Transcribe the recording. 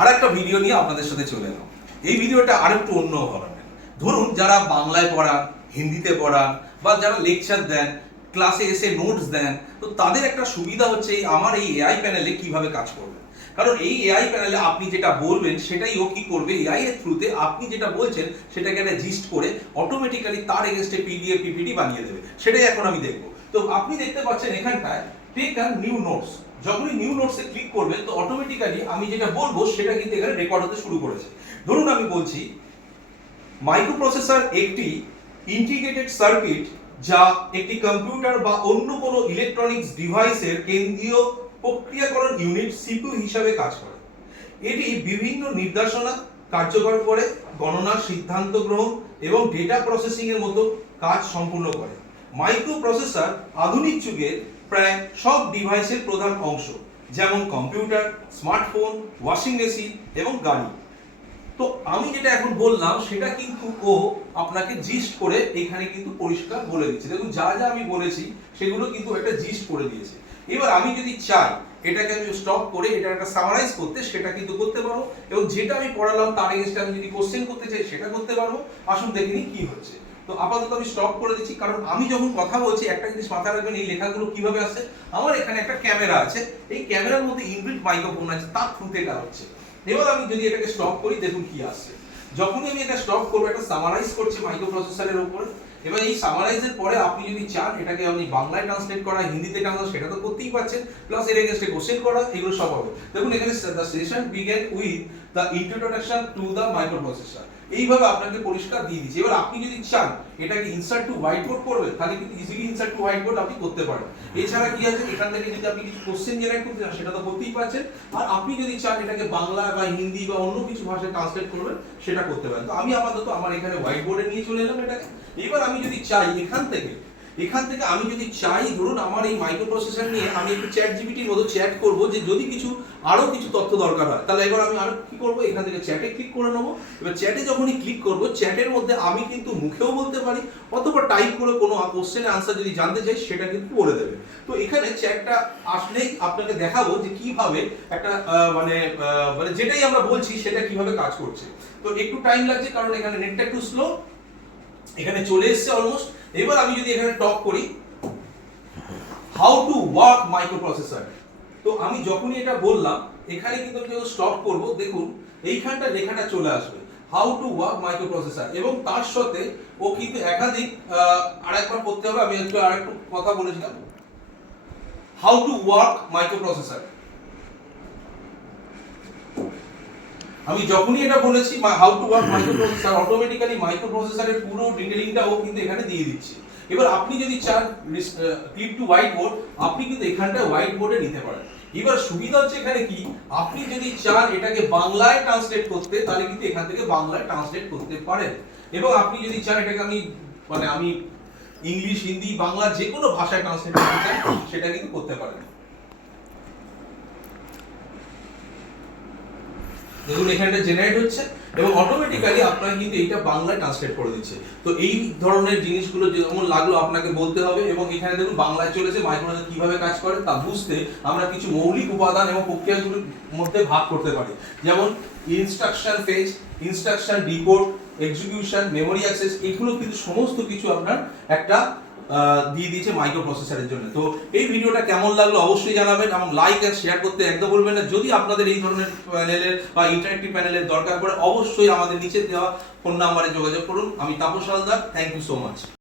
আর একটা ভিডিও নিয়ে আপনাদের সাথে চলে এলাম। এই ভিডিওটা আরেকটু অন্য ধরনের। ধরুন যারা বাংলায় পড়ান, হিন্দিতে পড়ান বা যারা লেকচার দেন, ক্লাসে এসে নোটস দেন, তো তাদের একটা সুবিধা হচ্ছে আমার এই এআই প্যানেলে কিভাবে কাজ করবে। কারণ এই এআই প্যানেলে আপনি যেটা বলবেন সেটাই ও কি করবে, এআই এর থ্রুতে আপনি যেটা বলছেন সেটাকে একটা জিস্ট করে অটোমেটিক্যালি তার এগেইনস্টে পিডিএফ পিপিটি বানিয়ে দেবে। সেটাই এখন আমি দেখবো। তো আপনি দেখতে পাচ্ছেন এখানটায় টেক আ নিউ নোটস। যখনই নিউ নোটসে ক্লিক করবেন তো অটোমেটিক্যালি আমি যেটা বলবো সেটা কিন্তু এখানে রেকর্ড হতে শুরু করেছে। ধরুন আমি বলছি মাইক্রোপ্রসেসর একটি ইন্টিগ্রেটেড সার্কিট যা একটি কম্পিউটার বা অন্য কোনো ইলেকট্রনিক্স ডিভাইসের কেন্দ্রীয় প্রক্রিয়াকরণ ইউনিট সিপিইউ হিসাবে কাজ করে। এটি বিভিন্ন নির্দেশনা কার্যকর করে, গণনা, সিদ্ধান্ত গ্রহণ এবং ডেটা প্রসেসিং এর মতো কাজ সম্পূর্ণ করে। মাইক্রোপ্রসেসর আধুনিক যুগের প্রায় সব ডিভাইসের প্রধান অংশ, যেমন কম্পিউটার, স্মার্টফোন, ওয়াশিং মেশিন এবং গাড়ি। তো আমি যেটা এখন বললাম সেটা কিন্তু ও আপনাকে জিস্ট করে এখানে কিন্তু পরিষ্কার বলে দিচ্ছে। দেখুন যা যা আমি বলেছি সেগুলো কিন্তু একটা জিস্ট করে দিয়েছে। এবার আমি যদি চাই এটাকে আমি স্টপ করে এটা একটা সামারাইজ করতে, সেটা কিন্তু করতে পারবো, এবং যেটা আমি পড়ালাম তার এগেইনস্টে আমি যদি কোশ্চেন করতে চাই সেটা করতে পারবো। আসুন দেখে নিই কি হচ্ছে। তো আপাতত আমি স্টপ করে দিচ্ছি, কারণ আমি যখন কথা বলছি একটা জিনিস মাথায় রাখবেন, এই লেখাগুলো কিভাবে আসে। আমার এখানে একটা ক্যামেরা আছে, এই ক্যামেরার মধ্যে ইনবিল্ট মাইক্রোফোন আছে, তার থ্রুতে এটা হচ্ছে। এবার আমি যদি এটাকে স্টপ করি, দেখুন কি আসছে। যখনই আমি এটা স্টপ করব, এটা সামারাইজ করছে মাইক্রোপ্রসেসরের উপরে। এবার এই সামারাইজের পরে আপনি যদি চান এটাকে আপনি বাংলায় ট্রান্সলেট করা, হিন্দিতে ট্রান্সলেট, সেটা তো করতেই পারছেন, প্লাস এর এগেইনস্টে কোশ্চেন করা, এগুলো সব হবে। দেখুন এখানে the session begin with the introduction to the microprocessor, এইভাবে আপনাকে পরিষ্কার দিয়ে দিচ্ছে। এবার আপনি যদি চান এটাকে ইনসার্ট টু হোয়াইট বোর্ড করবেন, তাহলে কিন্তু easily insert to white board আপনি করতে পারেন। এছাড়া কি আছে, এখান থেকে যদি আপনি কিছু কোশ্চেন জেনারেট করতে চান সেটা তো করতেই পারছেন। আর আপনি যদি চান এটাকে বাংলা বা হিন্দি বা অন্য কিছু ভাষায় ট্রান্সলেট করবেন, সেটা করতে পারেন। তো আমি আপাতত আমার এখানে হোয়াইট বোর্ডে নিয়ে চলে এলাম এটাকে। এবার আমি যদি চাই এখান থেকে আমি যদি চাই, ধরুন আমার এই মাইক্রোপ্রসেসর নিয়ে আমি একটু চ্যাট জিপিটির মতো চ্যাট করব, যে যদি কিছু আরো কিছু তথ্য দরকার হয়, তাহলে এবার আমি আরো কি করব, এখান থেকে চ্যাটে ক্লিক করে নেব। এবার চ্যাটে যখনই ক্লিক করব, চ্যাটের মধ্যে আমি কিন্তু মুখেও বলতে পারি অথবা টাইপ করে কোনো কোশ্চেনের আনসার যদি জানতে চাই সেটা কিন্তু বলে দেবে। তো এখানে চ্যাটটা আসলেই আপনাকে দেখাবো যে কিভাবে একটা মানে যেটাই আমরা বলছি সেটা কিভাবে কাজ করছে। তো একটু টাইম লাগছে কারণ এখানে নেটটা একটু স্লো। এখানে চলে এসেছে অলমোস্ট। এবার আমি যদি এখানে টক করি হাউ টু ওয়ার্ক মাইক্রোপ্রসেসর, তো আমি যখনই এটা বললাম এখানে কিন্তু আমি যখন স্টপ করব, দেখুন এইখানটা লেখাটা চলে আসবে হাউ টু ওয়ার্ক মাইক্রোপ্রসেসর, এবং তার সাথে ও কিন্তু একাধিক আরেকবার করতে হবে। আমি আরেকটু কথা বলেছিলাম হাউ টু ওয়ার্ক মাইক্রোপ্রসেসর। আমি যখনই এটা বলেছি how to work microprocessor, automatically মাইক্রোপ্রসেসরের পুরো ডিটেইলিংটা ও কিন্তু এখানে দিয়ে দিচ্ছে। এবার আপনি যদি চান ক্লিক টু হোয়াইট বোর্ড, আপনি কিন্তু এখানটা হোয়াইট বোর্ডে নিতে পারেন। এবার সুবিধা হচ্ছে এখানে কি, আপনি যদি চান এটাকে বাংলায় ট্রান্সলেট করতে, তাহলে কিন্তু এখান থেকে বাংলায় ট্রান্সলেট করতে পারেন। এবং আপনি যদি চান এটাকে আমি ইংলিশ, হিন্দি, বাংলা যে কোনো ভাষায় ট্রান্সলেট করতে চান সেটা কিন্তু করতে পারেন। দেখুন এখানটা জেনারেট হচ্ছে এবং অটোমেটিক্যালি আপনাকে কিন্তু এইটা বাংলায় ট্রান্সলেট করে দিচ্ছে। তো এই ধরনের জিনিসগুলো যেমন লাগলো আপনাকে বলতে হবে, এবং এখানে দেখুন বাংলায় চলেছে মাইক্রোপ্রসেসর কিভাবে কাজ করে তা বুঝতে আমরা কিছু মৌলিক উপাদান এবং প্রক্রিয়াগুলোর মধ্যে ভাগ করতে পারি, যেমন instruction phase, instruction decode, execution, memory access, এগুলো কিন্তু সমস্ত কিছু আপনার একটা দিয়ে দিয়েছে মাইক্রোপ্রসেসরের জন্য। তো এই ভিডিওটা কেমন লাগলো অবশ্যই জানাবেন, এবং লাইক আর শেয়ার করতে একদম বলবেন না। যদি আপনাদের এই ধরনের প্যানেলের বা ইন্টারেক্টিভ প্যানেলের দরকার পড়ে অবশ্যই আমাদের নিচে দেওয়া ফোন নাম্বারে যোগাযোগ করুন। আমি Tapas Haldar, thank you so much.